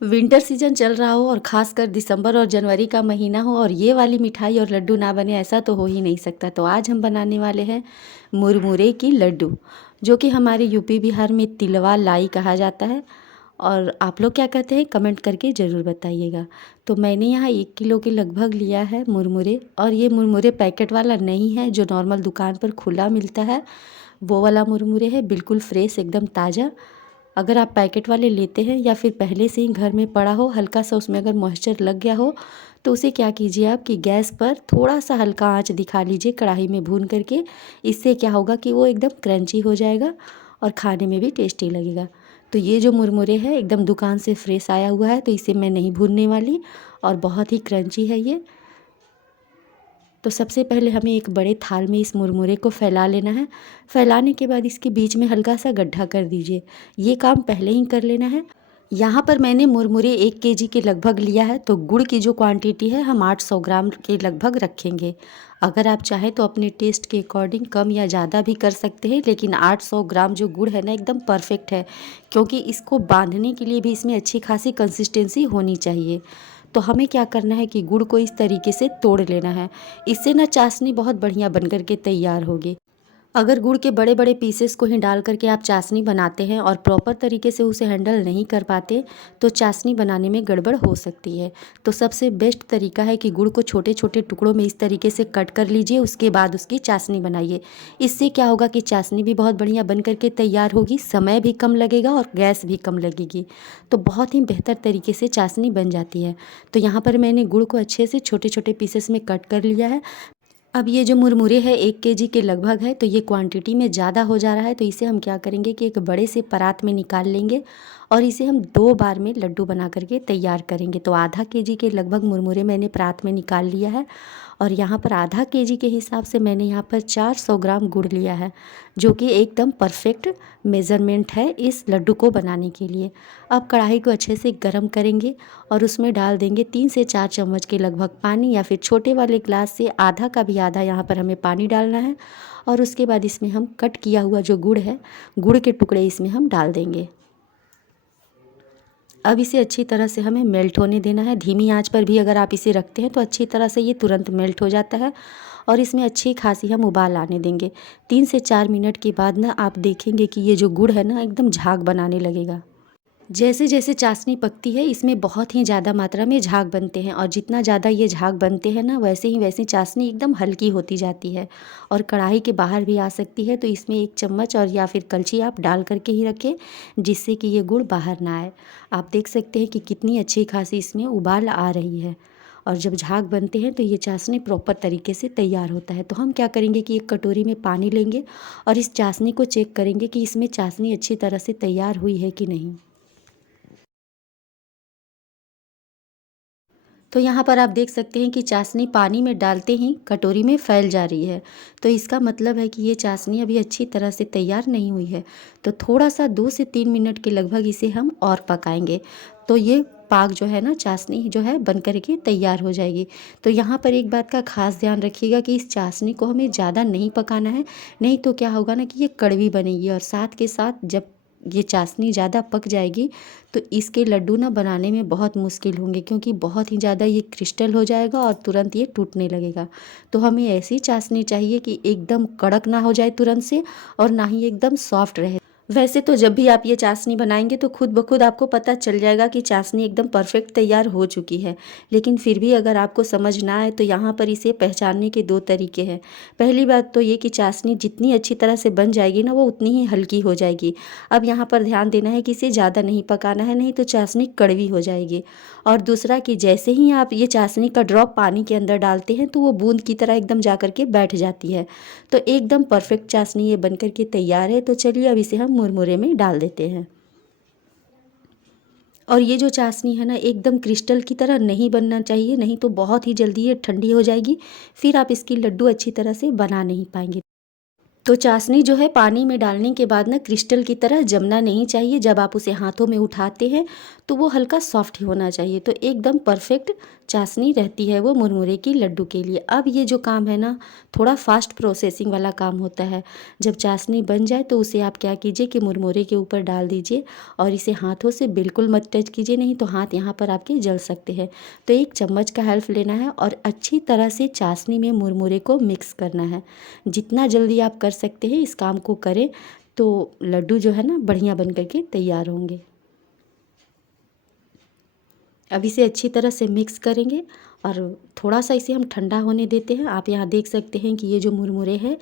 Winter season चल रहा हो और ख़ासकर दिसंबर और जनवरी का महीना हो और ये वाली मिठाई और लड्डू ना बने, ऐसा तो हो ही नहीं सकता। तो आज हम बनाने वाले हैं मुरमुरे की लड्डू, जो कि हमारे यूपी बिहार में तिलवा लाई कहा जाता है। और आप लोग क्या कहते हैं कमेंट करके ज़रूर बताइएगा। तो मैंने यहाँ 1 किलो के लगभग लिया है मुरमुरे, और ये मुरमुरे पैकेट वाला नहीं है जो नॉर्मल दुकान पर खुला मिलता है, वो वाला मुरमुरे है, बिल्कुल फ्रेश एकदम ताज़ा। अगर आप पैकेट वाले लेते हैं या फिर पहले से ही घर में पड़ा हो, हल्का सा उसमें अगर मॉइस्चर लग गया हो, तो उसे क्या कीजिए आप कि गैस पर थोड़ा सा हल्का आंच दिखा लीजिए कढ़ाई में भून करके। इससे क्या होगा कि वो एकदम क्रंची हो जाएगा और खाने में भी टेस्टी लगेगा। तो ये जो मुरमुरे है एकदम दुकान से फ्रेश आया हुआ है, तो इसे मैं नहीं भूनने वाली, और बहुत ही क्रंची है ये। तो सबसे पहले हमें एक बड़े थाल में इस मुरमुरे को फैला लेना है। फैलाने के बाद इसके बीच में हल्का सा गड्ढा कर दीजिए, ये काम पहले ही कर लेना है। यहाँ पर मैंने मुरमुरे 1 केजी के लगभग लिया है, तो गुड़ की जो क्वांटिटी है हम 800 ग्राम के लगभग रखेंगे। अगर आप चाहें तो अपने टेस्ट के अकॉर्डिंग कम या ज़्यादा भी कर सकते हैं, लेकिन 800 ग्राम जो गुड़ है ना एकदम परफेक्ट है, क्योंकि इसको बांधने के लिए भी इसमें अच्छी खासी कंसिस्टेंसी होनी चाहिए। तो हमें क्या करना है कि गुड़ को इस तरीके से तोड़ लेना है, इससे ना चाशनी बहुत बढ़िया बन कर के तैयार होगी। अगर गुड़ के बड़े बड़े पीसेस को ही डाल करके आप चाशनी बनाते हैं और प्रॉपर तरीके से उसे हैंडल नहीं कर पाते, तो चाशनी बनाने में गड़बड़ हो सकती है। तो सबसे बेस्ट तरीका है कि गुड़ को छोटे छोटे टुकड़ों में इस तरीके से कट कर लीजिए, उसके बाद उसकी चाशनी बनाइए। इससे क्या होगा कि चाशनी भी बहुत बढ़िया बन करके तैयार होगी, समय भी कम लगेगा और गैस भी कम लगेगी, तो बहुत ही बेहतर तरीके से चाशनी बन जाती है। तो यहाँ पर मैंने गुड़ को अच्छे से छोटे छोटे पीसेस में कट कर लिया है। अब ये जो मुरमुरे है 1 केजी के लगभग है, तो ये क्वांटिटी में ज़्यादा हो जा रहा है, तो इसे हम क्या करेंगे कि एक बड़े से परात में निकाल लेंगे और इसे हम 2 बार में लड्डू बना करके तैयार करेंगे। तो आधा केजी के लगभग मुरमुरे मैंने परात में निकाल लिया है, और यहाँ पर आधा केजी के हिसाब से मैंने यहाँ पर 400 ग्राम गुड़ लिया है, जो कि एकदम परफेक्ट मेज़रमेंट है इस लड्डू को बनाने के लिए। अब कढ़ाई को अच्छे से गर्म करेंगे और उसमें डाल देंगे 3 से 4 चम्मच के लगभग पानी, या फिर छोटे वाले ग्लास से आधा का भी आधा यहाँ पर हमें पानी डालना है। और उसके बाद इसमें हम कट किया हुआ जो गुड़ है, गुड़ के टुकड़े इसमें हम डाल देंगे। अब इसे अच्छी तरह से हमें मेल्ट होने देना है। धीमी आंच पर भी अगर आप इसे रखते हैं तो अच्छी तरह से ये तुरंत मेल्ट हो जाता है, और इसमें अच्छी खासी हम उबाल आने देंगे। 3 से 4 मिनट के बाद ना आप देखेंगे कि ये जो गुड़ है ना एकदम झाग बनाने लगेगा। जैसे जैसे चाशनी पकती है इसमें बहुत ही ज़्यादा मात्रा में झाग बनते हैं, और जितना ज़्यादा ये झाग बनते हैं ना वैसे ही वैसे चाशनी एकदम हल्की होती जाती है और कढ़ाई के बाहर भी आ सकती है। तो इसमें 1 चम्मच और या फिर कलछी आप डाल करके ही रखें, जिससे कि ये गुड़ बाहर ना आए। आप देख सकते हैं कि कितनी अच्छी खासी इसमें उबाल आ रही है, और जब झाग बनते हैं तो ये चाशनी प्रॉपर तरीके से तैयार होता है। तो हम क्या करेंगे कि एक कटोरी में पानी लेंगे और इस चाशनी को चेक करेंगे कि इसमें चाशनी अच्छी तरह से तैयार हुई है कि नहीं। तो यहाँ पर आप देख सकते हैं कि चाशनी पानी में डालते ही कटोरी में फैल जा रही है, तो इसका मतलब है कि ये चाशनी अभी अच्छी तरह से तैयार नहीं हुई है। तो थोड़ा सा 2 से 3 मिनट के लगभग इसे हम और पकाएंगे, तो ये पाक जो है ना चाशनी जो है बन कर के तैयार हो जाएगी। तो यहाँ पर एक बात का खास ध्यान रखिएगा कि इस चाशनी को हमें ज़्यादा नहीं पकाना है, नहीं तो क्या होगा ना कि ये कड़वी बनेगी, और साथ के साथ जब ये चाशनी ज़्यादा पक जाएगी तो इसके लड्डू ना बनाने में बहुत मुश्किल होंगे, क्योंकि बहुत ही ज़्यादा ये क्रिस्टल हो जाएगा और तुरंत ये टूटने लगेगा। तो हमें ऐसी चाशनी चाहिए कि एकदम कड़क ना हो जाए तुरंत से, और ना ही एकदम सॉफ्ट रहे। वैसे तो जब भी आप ये चाशनी बनाएंगे तो खुद ब खुद आपको पता चल जाएगा कि चाशनी एकदम परफेक्ट तैयार हो चुकी है, लेकिन फिर भी अगर आपको समझ ना आए तो यहाँ पर इसे पहचानने के 2 तरीके हैं। पहली बात तो ये कि चाशनी जितनी अच्छी तरह से बन जाएगी ना वो उतनी ही हल्की हो जाएगी। अब यहाँ पर ध्यान देना है कि इसे ज़्यादा नहीं पकाना है, नहीं तो चाशनी कड़वी हो जाएगी। और दूसरा कि जैसे ही आप ये चाशनी का ड्रॉप पानी के अंदर डालते हैं तो वो बूंद की तरह एकदम जा कर के बैठ जाती है। तो एकदम परफेक्ट चाशनी ये बन कर के तैयार है। तो चलिए अब इसे हम मुरमुरे में डाल देते हैं। और ये जो चाशनी है ना एकदम क्रिस्टल की तरह नहीं बनना चाहिए, नहीं तो बहुत ही जल्दी ये ठंडी हो जाएगी, फिर आप इसकी लड्डू अच्छी तरह से बना नहीं पाएंगे। तो चाशनी जो है पानी में डालने के बाद ना क्रिस्टल की तरह जमना नहीं चाहिए। जब आप उसे हाथों में उठाते हैं तो वो हल्का सॉफ्ट ही होना चाहिए। तो एकदम परफेक्ट चाशनी रहती है वो मुरमुरे की लड्डू के लिए। अब ये जो काम है ना, थोड़ा फास्ट प्रोसेसिंग वाला काम होता है। जब चाशनी बन जाए तो उसे आप क्या कीजिए कि मुरमुरे के ऊपर डाल दीजिए और इसे हाथों से बिल्कुल मत टच कीजिए, नहीं तो हाथ यहाँ पर आपके जल सकते हैं। तो एक चम्मच का हेल्प लेना है और अच्छी तरह से चाशनी में मुरमुरे को मिक्स करना है। जितना जल्दी आप कर सकते हैं इस काम को करें तो लड्डू जो है ना बढ़िया बन करके तैयार होंगे। अब इसे अच्छी तरह से मिक्स करेंगे और थोड़ा सा इसे हम ठंडा होने देते हैं। आप यहाँ देख सकते हैं कि ये जो मुरमुरे हैं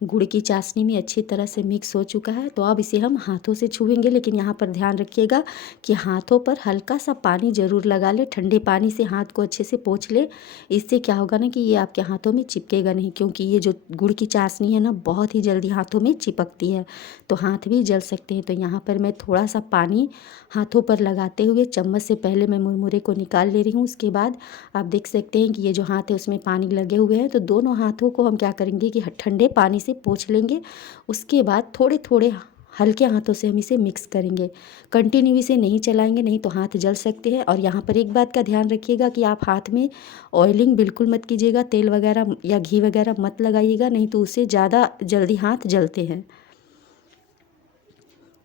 गुड़ की चाशनी में अच्छी तरह से मिक्स हो चुका है। तो अब इसे हम हाथों से छुएंगे, लेकिन यहाँ पर ध्यान रखिएगा कि हाथों पर हल्का सा पानी ज़रूर लगा ले। ठंडे पानी से हाथ को अच्छे से पोंछ ले। इससे क्या होगा ना कि ये आपके हाथों में चिपकेगा नहीं, क्योंकि ये जो गुड़ की चाशनी है ना बहुत ही जल्दी हाथों में चिपकती है, तो हाथ भी जल सकते हैं। तो यहाँ पर मैं थोड़ा सा पानी हाथों पर लगाते हुए चम्मच से पहले मैं मुरमुरे को निकाल ले रही हूँ। उसके बाद आप देख सकते हैं कि ये जो हाथ है उसमें पानी लगे हुए हैं। तो दोनों हाथों को हम क्या करेंगे कि ठंडे पानी से पोंछ लेंगे। उसके बाद थोड़े थोड़े हल्के हाथों से हम इसे मिक्स करेंगे। कंटिन्यू इसे नहीं चलाएंगे, नहीं तो हाथ जल सकते हैं। और यहाँ पर एक बात का ध्यान रखिएगा कि आप हाथ में ऑयलिंग बिल्कुल मत कीजिएगा, तेल वगैरह या घी वगैरह मत लगाइएगा, नहीं तो उससे ज़्यादा जल्दी हाथ जलते हैं।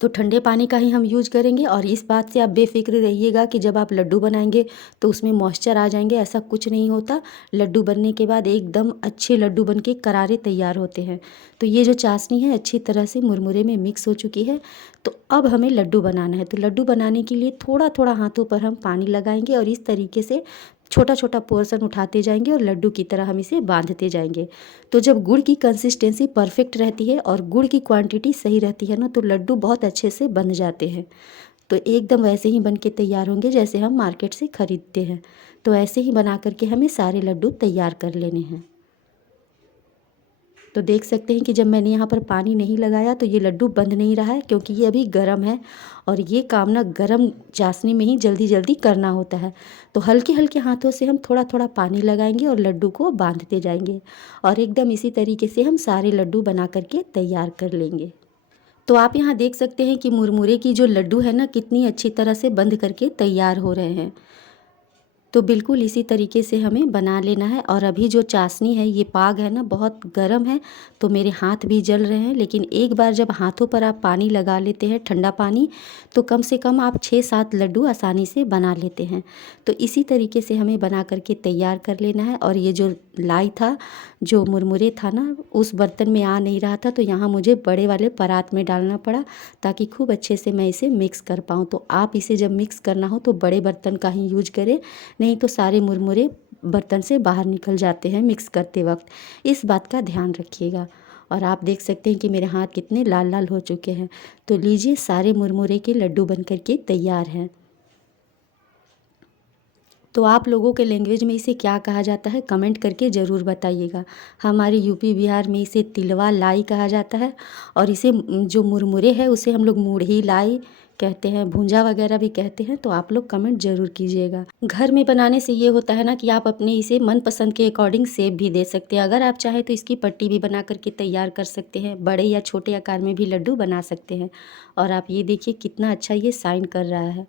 तो ठंडे पानी का ही हम यूज करेंगे। और इस बात से आप बेफिक्र रहिएगा कि जब आप लड्डू बनाएंगे तो उसमें मॉइस्चर आ जाएंगे, ऐसा कुछ नहीं होता। लड्डू बनने के बाद एकदम अच्छे लड्डू बन के करारे तैयार होते हैं। तो ये जो चाशनी है अच्छी तरह से मुरमुरे में मिक्स हो चुकी है। तो अब हमें लड्डू बनाना है। तो लड्डू बनाने के लिए थोड़ा थोड़ा हाथों पर हम पानी लगाएंगे और इस तरीके से छोटा छोटा पोर्शन उठाते जाएंगे और लड्डू की तरह हम इसे बांधते जाएंगे। तो जब गुड़ की कंसिस्टेंसी परफेक्ट रहती है और गुड़ की क्वांटिटी सही रहती है ना, तो लड्डू बहुत अच्छे से बन जाते हैं। तो एकदम वैसे ही बन के तैयार होंगे जैसे हम मार्केट से ख़रीदते हैं। तो ऐसे ही बना करके हमें सारे लड्डू तैयार कर लेने हैं। तो देख सकते हैं कि जब मैंने यहाँ पर पानी नहीं लगाया तो ये लड्डू बंध नहीं रहा है, क्योंकि ये अभी गर्म है और ये काम ना गर्म चाशनी में ही जल्दी जल्दी करना होता है। तो हल्के हल्के हाथों से हम थोड़ा थोड़ा पानी लगाएंगे और लड्डू को बांधते जाएंगे और एकदम इसी तरीके से हम सारे लड्डू बना करके तैयार कर लेंगे। तो आप यहाँ देख सकते हैं कि मुरमुरे की जो लड्डू है ना कितनी अच्छी तरह से बंध करके तैयार हो रहे हैं। तो बिल्कुल इसी तरीके से हमें बना लेना है। और अभी जो चाशनी है ये पाग है ना बहुत गर्म है, तो मेरे हाथ भी जल रहे हैं। लेकिन एक बार जब हाथों पर आप पानी लगा लेते हैं ठंडा पानी, तो कम से कम आप 6-7 लड्डू आसानी से बना लेते हैं। तो इसी तरीके से हमें बना करके तैयार कर लेना है। और ये जो लाई था, जो मुरमुरे था ना, उस बर्तन में आ नहीं रहा था, तो यहाँ मुझे बड़े वाले परात में डालना पड़ा ताकि खूब अच्छे से मैं इसे मिक्स कर पाऊँ। तो आप इसे जब मिक्स करना हो तो बड़े बर्तन का ही यूज करें, नहीं तो सारे मुरमुरे बर्तन से बाहर निकल जाते हैं मिक्स करते वक्त। इस बात का ध्यान रखिएगा। और आप देख सकते हैं कि मेरे हाथ कितने लाल लाल हो चुके हैं। तो लीजिए, सारे मुरमुरे के लड्डू बन करके तैयार हैं। तो आप लोगों के लैंग्वेज में इसे क्या कहा जाता है कमेंट करके ज़रूर बताइएगा। हमारे यूपी बिहार में इसे तिलवा लाई कहा जाता है। और इसे जो मुरमुरे है उसे हम लोग मुढ़ी लाई कहते हैं, भूंजा वगैरह भी कहते हैं। तो आप लोग कमेंट ज़रूर कीजिएगा। घर में बनाने से ये होता है ना कि आप अपने इसे मनपसंद के अकॉर्डिंग शेप भी दे सकते हैं। अगर आप चाहें तो इसकी पट्टी भी बना करके तैयार कर सकते हैं। बड़े या छोटे आकार में भी लड्डू बना सकते हैं। और आप ये देखिए कितना अच्छा ये शाइन कर रहा है।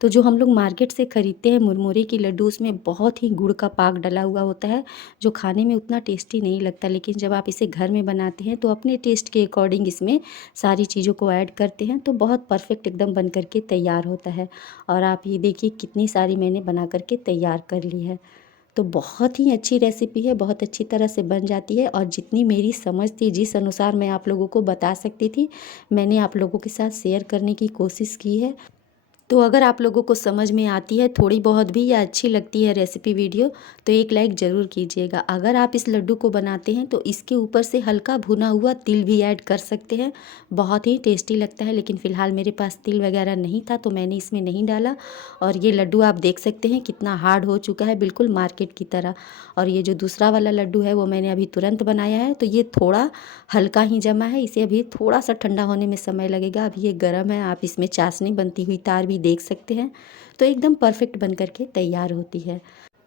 तो जो हम लोग मार्केट से ख़रीदते हैं मुरमुरे की लड्डू, उसमें बहुत ही गुड़ का पाक डला हुआ होता है, जो खाने में उतना टेस्टी नहीं लगता। लेकिन जब आप इसे घर में बनाते हैं तो अपने टेस्ट के अकॉर्डिंग इसमें सारी चीज़ों को ऐड करते हैं, तो बहुत परफेक्ट एकदम बन करके तैयार होता है। और आप ये देखिए कितनी सारी मैंने बना करके तैयार कर ली है। तो बहुत ही अच्छी रेसिपी है, बहुत अच्छी तरह से बन जाती है। और जितनी मेरी समझ थी, जिस अनुसार मैं आप लोगों को बता सकती थी, मैंने आप लोगों के साथ शेयर करने की कोशिश की है। तो अगर आप लोगों को समझ में आती है थोड़ी बहुत भी या अच्छी लगती है रेसिपी वीडियो, तो एक लाइक ज़रूर कीजिएगा। अगर आप इस लड्डू को बनाते हैं तो इसके ऊपर से हल्का भुना हुआ तिल भी ऐड कर सकते हैं, बहुत ही टेस्टी लगता है। लेकिन फ़िलहाल मेरे पास तिल वगैरह नहीं था तो मैंने इसमें नहीं डाला। और ये लड्डू आप देख सकते हैं कितना हार्ड हो चुका है, बिल्कुल मार्केट की तरह। और ये जो दूसरा वाला लड्डू है वो मैंने अभी तुरंत बनाया है, तो ये थोड़ा हल्का ही जमा है। इसे अभी थोड़ा सा ठंडा होने में समय लगेगा। अभी ये गर्म है, आप इसमें चाशनी बनती हुई तार भी देख सकते हैं। तो एकदम परफेक्ट बन करके तैयार होती है।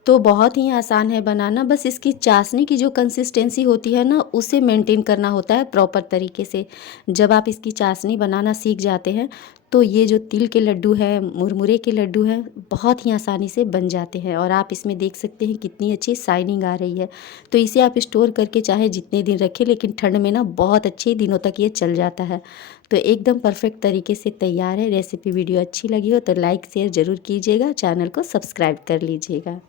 तो बहुत ही आसान है बनाना, बस इसकी चाशनी की जो कंसिस्टेंसी होती है ना, उसे मेंटेन करना होता है प्रॉपर तरीके से। जब आप इसकी चाशनी बनाना सीख जाते हैं तो ये जो तिल के लड्डू हैं, मुरमुरे के लड्डू हैं, बहुत ही आसानी से बन जाते हैं। और आप इसमें देख सकते हैं कितनी अच्छी शाइनिंग आ रही है। तो इसे आप स्टोर करके चाहे जितने दिन रखें, लेकिन ठंड में ना बहुत अच्छे दिनों तक ये चल जाता है। तो एकदम परफेक्ट तरीके से तैयार है। रेसिपी वीडियो अच्छी लगी हो तो लाइक शेयर ज़रूर कीजिएगा, चैनल को सब्सक्राइब कर लीजिएगा।